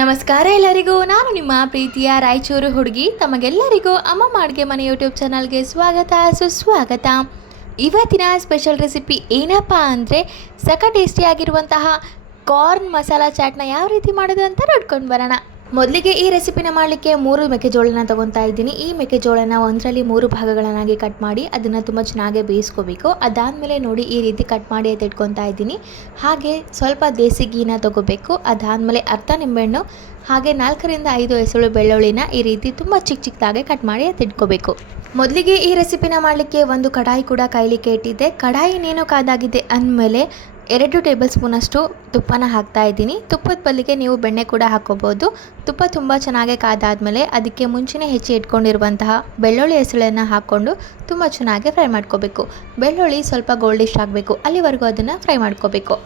ನಮಸ್ಕಾರ ಎಲ್ಲರಿಗೂ. ನಾನು ನಿಮ್ಮ ಪ್ರೀತಿಯ ರಾಯಚೂರು ಹುಡುಗಿ. ತಮಗೆಲ್ಲರಿಗೂ ಅಮ್ಮ ಅಡುಗೆ ಮನೆ ಯೂಟ್ಯೂಬ್ ಚಾನಲ್ಗೆ ಸ್ವಾಗತ ಸುಸ್ವಾಗತ. ಇವತ್ತಿನ ಸ್ಪೆಷಲ್ ರೆಸಿಪಿ ಏನಪ್ಪ ಅಂದರೆ ಟೇಸ್ಟಿಯಾಗಿರುವಂತಹ ಕಾರ್ನ್ ಮಸಾಲಾ ಚಾಟ್ನ ಯಾವ ರೀತಿ ಮಾಡೋದು ಅಂತ ನೋಡ್ಕೊಂಡು ಬರೋಣ. ಮೊದಲಿಗೆ ಈ ರೆಸಿಪಿನ ಮಾಡಲಿಕ್ಕೆ 3 ಮೆಕ್ಕೆಜೋಳನ ತೊಗೊತಾ ಇದ್ದೀನಿ. ಈ ಮೆಕ್ಕೆಜೋಳನ ಒಂದರಲ್ಲಿ 3 ಭಾಗಗಳನ್ನಾಗಿ ಕಟ್ ಮಾಡಿ ಅದನ್ನು ತುಂಬ ಚೆನ್ನಾಗಿ ಬೇಯಿಸ್ಕೋಬೇಕು. ಅದಾದಮೇಲೆ ನೋಡಿ ಈ ರೀತಿ ಕಟ್ ಮಾಡಿ ಎತ್ತಿಟ್ಕೊತಾ ಇದ್ದೀನಿ. ಹಾಗೆ ಸ್ವಲ್ಪ ದೇಸಿ ಗೀನ ತೊಗೋಬೇಕು. ಅದಾದಮೇಲೆ ಅರ್ಧ ನಿಂಬೆಹಣ್ಣು, ಹಾಗೆ 4 ರಿಂದ 5 ಎಸಳು ಬೆಳ್ಳುಳ್ಳಿನ ಈ ರೀತಿ ತುಂಬ ಚಿಕ್ಕದಾಗಿ ಕಟ್ ಮಾಡಿ ಎತ್ತಿಟ್ಕೋಬೇಕು. ಮೊದಲಿಗೆ ಈ ರೆಸಿಪಿನ ಮಾಡಲಿಕ್ಕೆ ಒಂದು ಕಡಾಯಿ ಕೂಡ ಕಾಯಲಿಕ್ಕೆ ಇಟ್ಟಿದ್ದೆ. ಕಡಾಯಿ ಇನ್ನೇನು ಕಾದಾಗಿದೆ ಅಂದಮೇಲೆ 2 ಟೇಬಲ್ ಸ್ಪೂನಷ್ಟು ತುಪ್ಪನ ಹಾಕ್ತಾ ಇದ್ದೀನಿ. ತುಪ್ಪದ ಬದಲಿಗೆ ನೀವು ಬೆಣ್ಣೆ ಕೂಡ ಹಾಕ್ಕೋಬೋದು. ತುಪ್ಪ ತುಂಬ ಚೆನ್ನಾಗಿ ಕಾದಾದಮೇಲೆ ಅದಕ್ಕೆ ಮುಂಚೆನೇ ಹೆಚ್ಚಿ ಇಟ್ಕೊಂಡಿರುವಂತಹ ಬೆಳ್ಳುಳ್ಳಿ ಎಸಳನ್ನು ಹಾಕ್ಕೊಂಡು ತುಂಬ ಚೆನ್ನಾಗಿ ಫ್ರೈ ಮಾಡ್ಕೋಬೇಕು. ಬೆಳ್ಳುಳ್ಳಿ ಸ್ವಲ್ಪ ಗೋಲ್ಡಿಶ್ ಆಗಬೇಕು, ಅಲ್ಲಿವರೆಗೂ ಅದನ್ನು ಫ್ರೈ ಮಾಡ್ಕೋಬೇಕು.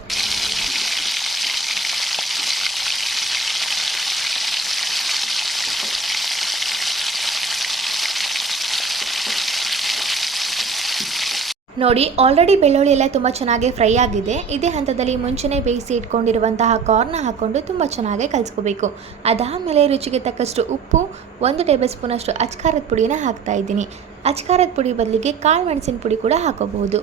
ನೋಡಿ ಆಲ್ರೆಡಿ ಬೆಳ್ಳುಳ್ಳಿ ಎಲ್ಲ ತುಂಬ ಚೆನ್ನಾಗಿ ಫ್ರೈ ಆಗಿದೆ. ಇದೇ ಹಂತದಲ್ಲಿ ಮುಂಚೆನೇ ಬೇಯಿಸಿ ಇಟ್ಕೊಂಡಿರುವಂತಹ ಕಾರ್ನ ಹಾಕ್ಕೊಂಡು ತುಂಬ ಚೆನ್ನಾಗಿ ಕಲಿಸ್ಕೋಬೇಕು. ಅದಾದಮೇಲೆ ರುಚಿಗೆ ತಕ್ಕಷ್ಟು ಉಪ್ಪು, 1 ಟೇಬಲ್ ಸ್ಪೂನಷ್ಟು ಅಚ್ಕಾರದ ಪುಡಿನ ಹಾಕ್ತಾ ಇದ್ದೀನಿ. ಅಚ್ಕಾರದ ಪುಡಿ ಬದಲಿಗೆ ಕಾಳು ಮೆಣಸಿನ ಪುಡಿ ಕೂಡ ಹಾಕೋಬಹುದು.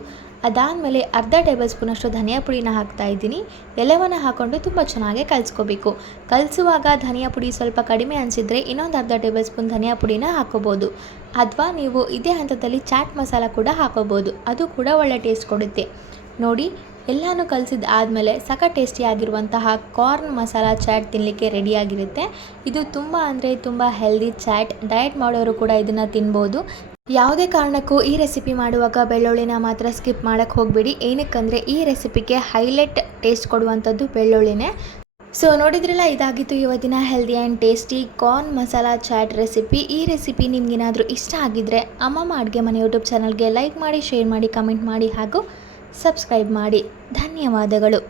ಅದಾದಮೇಲೆ ಅರ್ಧ ಟೇಬಲ್ ಸ್ಪೂನಷ್ಟು ಧನಿಯಾ ಪುಡಿನ ಹಾಕ್ತಾ ಇದ್ದೀನಿ. ಎಲ್ಲವನ್ನು ಹಾಕ್ಕೊಂಡು ತುಂಬ ಚೆನ್ನಾಗಿ ಕಲಿಸ್ಕೋಬೇಕು. ಕಲಿಸುವಾಗ ಧನಿಯಾ ಪುಡಿ ಸ್ವಲ್ಪ ಕಡಿಮೆ ಅನಿಸಿದರೆ ಇನ್ನೊಂದು ಅರ್ಧ ಟೇಬಲ್ ಸ್ಪೂನ್ ಧನಿಯಾ ಪುಡಿನ ಹಾಕೋಬೋದು. ಅಥವಾ ನೀವು ಇದೇ ಹಂತದಲ್ಲಿ ಚಾಟ್ ಮಸಾಲ ಕೂಡ ಹಾಕೋಬೋದು, ಅದು ಕೂಡ ಒಳ್ಳೆ ಟೇಸ್ಟ್ ಕೊಡುತ್ತೆ. ನೋಡಿ ಎಲ್ಲನೂ ಕಲಿಸಿದ ಆದಮೇಲೆ ಟೇಸ್ಟಿಯಾಗಿರುವಂತಹ ಕಾರ್ನ್ ಮಸಾಲ ಚಾಟ್ ತಿನ್ನಲಿಕ್ಕೆ ರೆಡಿಯಾಗಿರುತ್ತೆ. ಇದು ತುಂಬ ಅಂದರೆ ತುಂಬ ಹೆಲ್ದಿ ಚಾಟ್. ಡಯಟ್ ಮಾಡೋರು ಕೂಡ ಇದನ್ನು ತಿನ್ಬೋದು. ಯಾವುದೇ ಕಾರಣಕ್ಕೂ ಈ ರೆಸಿಪಿ ಮಾಡುವಾಗ ಬೆಳ್ಳುಳ್ಳಿನ ಮಾತ್ರ ಸ್ಕಿಪ್ ಮಾಡೋಕ್ಕೆ ಹೋಗಬೇಡಿ. ಏನಕ್ಕಂದರೆ ಈ ರೆಸಿಪಿಗೆ ಹೈಲೈಟ್ ಟೇಸ್ಟ್ ಕೊಡುವಂಥದ್ದು ಬೆಳ್ಳುಳ್ಳಿನೇ. ಸೊ ನೋಡಿದ್ರಲ್ಲ, ಇದಾಗಿತ್ತು ಇವತ್ತಿನ healthy and tasty corn masala chaat recipe. ಈ ರೆಸಿಪಿ ನಿಮಗೇನಾದರೂ ಇಷ್ಟ ಆಗಿದ್ದರೆ ಅಮ್ಮಮ್ಮ ಅಡುಗೆ ಮನೆ ಯೂಟ್ಯೂಬ್ ಚಾನಲ್ಗೆ ಲೈಕ್ ಮಾಡಿ, ಶೇರ್ ಮಾಡಿ, ಕಮೆಂಟ್ ಮಾಡಿ ಹಾಗೂ ಸಬ್ಸ್ಕ್ರೈಬ್ ಮಾಡಿ. ಧನ್ಯವಾದಗಳು.